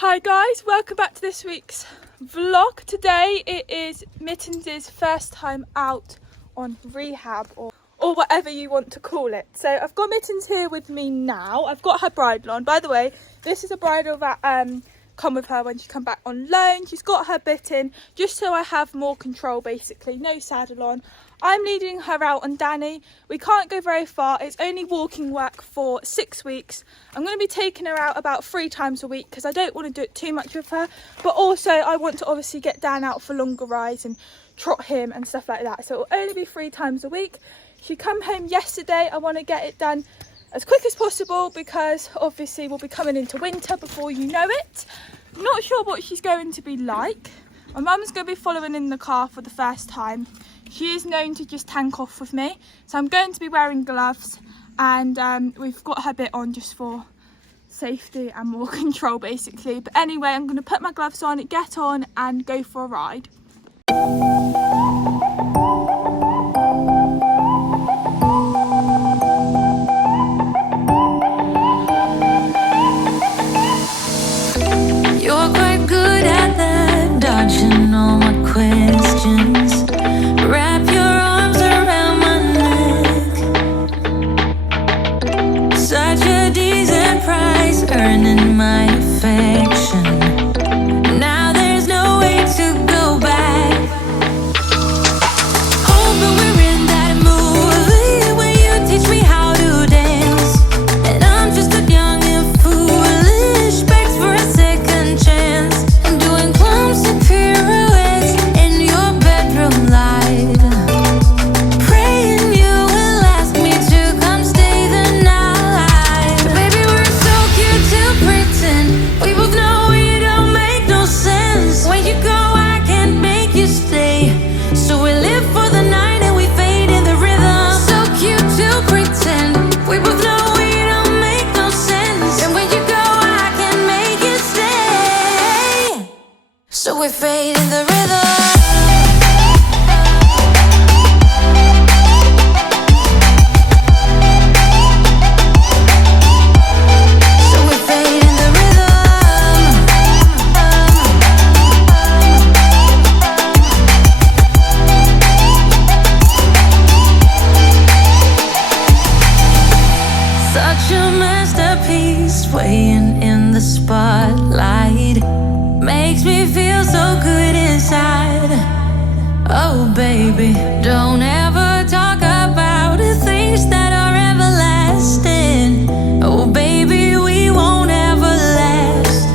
Hi guys, welcome back to this week's vlog. Today it is Mittens' first time out on rehab or whatever you want to call it. So I've got Mittens here with me now. I've got her bridle on. By the way, this is a bridle that come with her when she come back on loan. She's got her bit in just so I have more control, basically. No saddle on. I'm leading her out on Danny. We can't go very far. It's only walking work for 6 weeks. I'm going to be taking her out about 3 times a week because I don't want to do it too much with her. But also I want to obviously get Dan out for longer rides and trot him and stuff like that. So it'll only be 3 times a week. She come home yesterday. I want to get it done as quick as possible because obviously we'll be coming into winter before you know it. I'm not sure what she's going to be like. My mum's going to be following in the car for the first time. She is known to just tank off with me, so I'm going to be wearing gloves, and we've got her bit on just for safety and more control basically. But anyway, I'm going to put my gloves on, get on and go for a ride. You're quite good at that, dodging all my questions. Wrap your arms around my neck. Such a decent price, earning my affection. Now there's no way to go back. Hoping we're in that movie where you teach me how to dance, and I'm just a young and foolish, begs for a second chance. I'm doing clumsy pirouettes in your bedroom light, praying you will ask me to come stay the night. But baby, we're so cute to pretend. We both know it don't make no sense. When you go, I can't make you stay. So we live for the night and we fade in the rhythm. So cute to pretend. We both know it don't make no sense. And when you go, I can't make you stay. So we fade in the rhythm. So we fade in the rhythm. Such a masterpiece, swaying in the spotlight, makes me feel so good inside. Oh baby, don't ever talk about things that are everlasting. Oh baby, we won't ever last.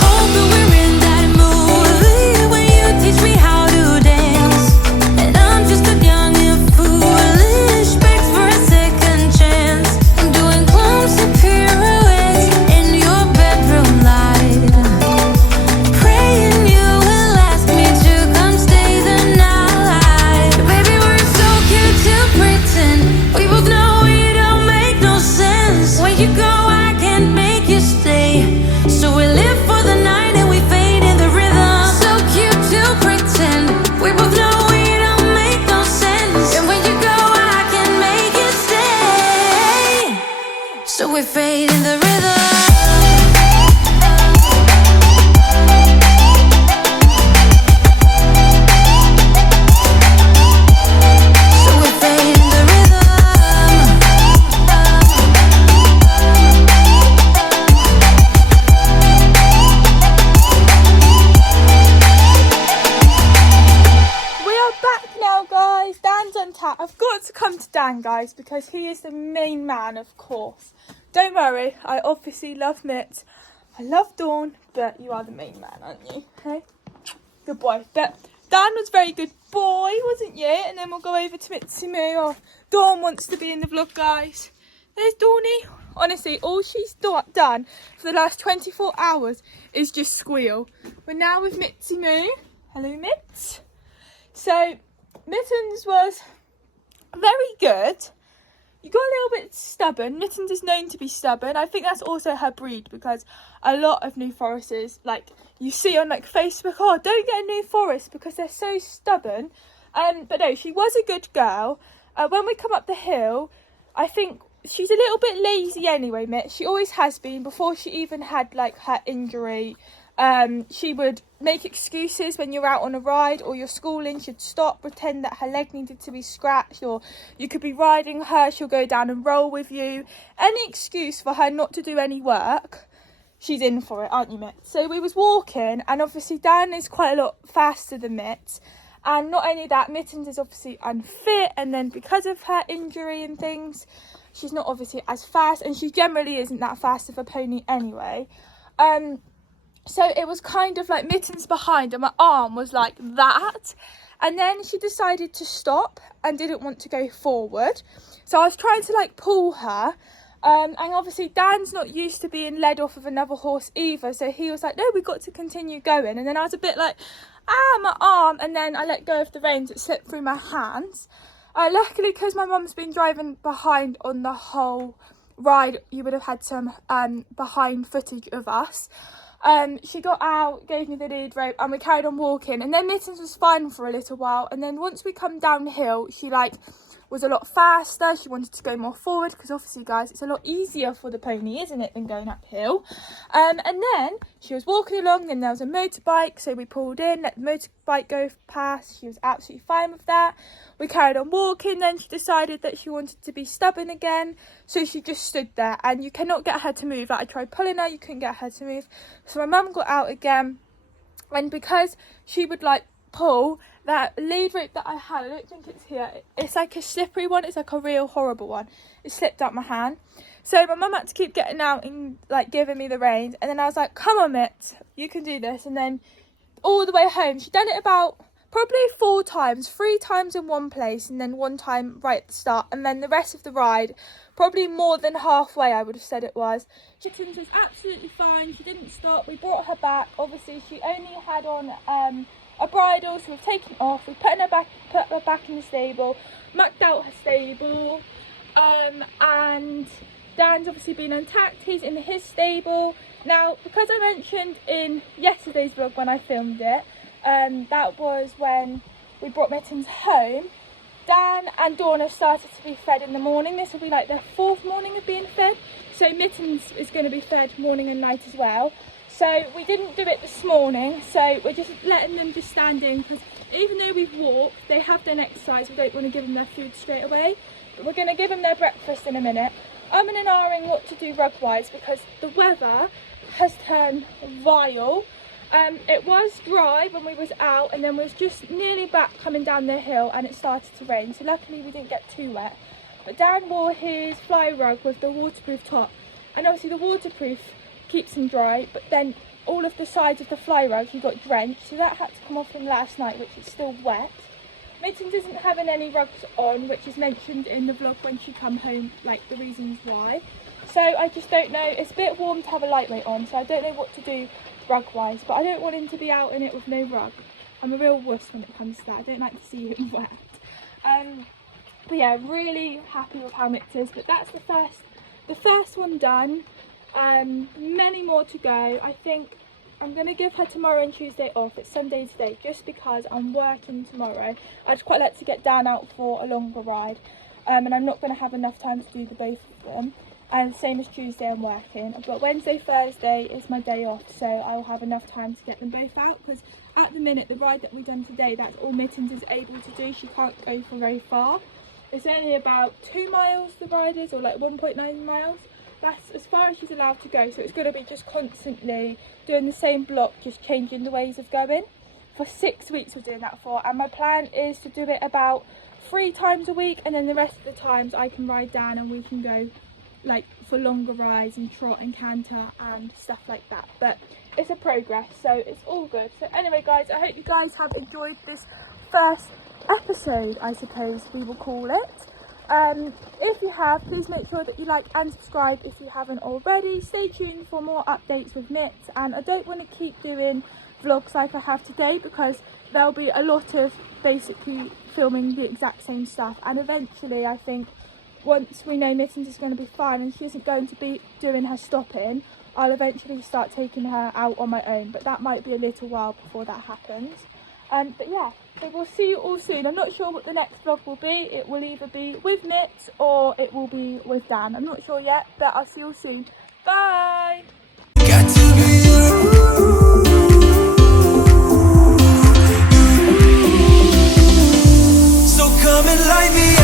Hoping we're in that movie where you teach me how to dance, and I'm just a young and foolish, begs for a second chance. I'm doing clumsy pirouettes in your bedroom light, praying you will ask me to come stay the night. Baby, we're so cute to pretend. We both know it don't make no sense. When you go, I can't make you stay. So we live for the night and we fade in the rhythm. So cute to pretend. We both know it don't make no sense. And when you go, I can't make you stay. So we fade in the rhythm. So we fade in the rhythm. We are back now guys. Dan's on tap. I've got to come to Dan guys because he is the main man, of course. Don't worry, I obviously love Mitt. I love Dawn, but you are the main man, aren't you? Okay? Good boy. But Dan was very good boy, wasn't you? And then we'll go over to Mitsumu. Oh, Dawn wants to be in the vlog, guys. There's Dawny. Honestly, all she's done for the last 24 hours is just squeal. We're now with Mitsumu. Hello, Mitz. So, Mittens was very good. You got a little bit stubborn. Mittens is known to be stubborn. I think that's also her breed because a lot of New Foresters, like you see on like Facebook, oh, don't get a New Forest because they're so stubborn. But no, she was a good girl. When we come up the hill, I think she's a little bit lazy anyway, Mitt. She always has been. Before she even had like her injury, she would make excuses when you're out on a ride or you're schooling. She'd stop, pretend that her leg needed to be scratched, or you could be riding her, she'll go down and roll with you. Any excuse for her not to do any work, she's in for it, aren't you, Mitt? So we was walking, and obviously Dan is quite a lot faster than Mitt. And not only that, Mittens is obviously unfit, and then because of her injury and things, she's not obviously as fast, and she generally isn't that fast of a pony anyway. So it was kind of like Mittens behind and my arm was like that. And then she decided to stop and didn't want to go forward. So I was trying to like pull her. And obviously Dan's not used to being led off of another horse either. So he was like, no, we've got to continue going. And then I was a bit like, my arm. And then I let go of the reins. It slipped through my hands. Luckily, because my mum's been driving behind on the whole ride, you would have had some behind footage of us. She got out, gave me the lead rope, and we carried on walking. And then Mittens was fine for a little while. And then once we come downhill, she like was a lot faster. She wanted to go more forward because obviously, guys, it's a lot easier for the pony, isn't it, than going uphill. And then she was walking along, and there was a motorbike, so we pulled in, let the motorbike go past. She was absolutely fine with that. We carried on walking. Then she decided that she wanted to be stubborn again, so she just stood there, and you cannot get her to move. Like, I tried pulling her, you couldn't get her to move. So my mum got out again, and because she would like pull, that lead rope that I had, I don't think it's here, it's like a slippery one, it's like a real horrible one. It slipped out my hand. So my mum had to keep getting out and like giving me the reins, and then I was like, come on Mitt, you can do this. And then all the way home, she'd done it about probably 4 times, 3 times in one place and then 1 time right at the start, and then the rest of the ride, probably more than halfway I would have said it was. Mittens was absolutely fine, she didn't stop. We brought her back. Obviously she only had on a bridle, so we've taken it off, we've put her back in the stable, mucked out her stable, and Dan's obviously been untacked, he's in his stable. Now, because I mentioned in yesterday's vlog when I filmed it, that was when we brought Mittens home, Dan and Dawn have started to be fed in the morning. This will be like their 4th morning of being fed, so Mittens is going to be fed morning and night as well. So we didn't do it this morning, so we're just letting them just stand in, because even though we've walked, they have done exercise. We don't want to give them their food straight away, but we're going to give them their breakfast in a minute. I'm in and ahhing what to do rug-wise, because the weather has turned vile. It was dry when we was out, and then was just nearly back coming down the hill, and it started to rain, so luckily we didn't get too wet. But Dan wore his fly rug with the waterproof top, and obviously the waterproof keeps him dry, but then all of the sides of the fly rug he got drenched, so that had to come off him last night, which is still wet. Mittens isn't having any rugs on, which is mentioned in the vlog when she come home, like the reasons why. So I just don't know, it's a bit warm to have a lightweight on, so I don't know what to do rug wise, but I don't want him to be out in it with no rug. I'm a real wuss when it comes to that. I don't like to see him wet. But yeah, really happy with how Mitt is, but that's the first one done. Many more to go. I think I'm going to give her tomorrow and Tuesday off. It's Sunday today, just because I'm working tomorrow. I'd quite like to get Dan out for a longer ride, and I'm not going to have enough time to do the both of them. And same as Tuesday, I'm working. But Wednesday, Thursday is my day off, so I'll have enough time to get them both out, because at the minute, the ride that we've done today, that's all Mittens is able to do. She can't go for very far. It's only about 2 miles the ride is, or like 1.9 miles. That's as far as she's allowed to go, so it's going to be just constantly doing the same block, just changing the ways of going. For 6 weeks we're doing that for, and my plan is to do it about 3 times a week, and then the rest of the times I can ride down and we can go like for longer rides and trot and canter and stuff like that. But it's a progress, so it's all good. So anyway guys, I hope you guys have enjoyed this first episode, I suppose we will call it. If you have, please make sure that you like and subscribe if you haven't already. Stay tuned for more updates with Mitt, and I don't want to keep doing vlogs like I have today, because there'll be a lot of basically filming the exact same stuff, and eventually I think once we know Mittens is going to be fine and she isn't going to be doing her stopping, I'll eventually start taking her out on my own, but that might be a little while before that happens. But yeah, so we'll see you all soon. I'm not sure what the next vlog will be. It will either be with Mitch or it will be with Dan. I'm not sure yet, but I'll see you all soon. Bye! Got to be you. So come and light me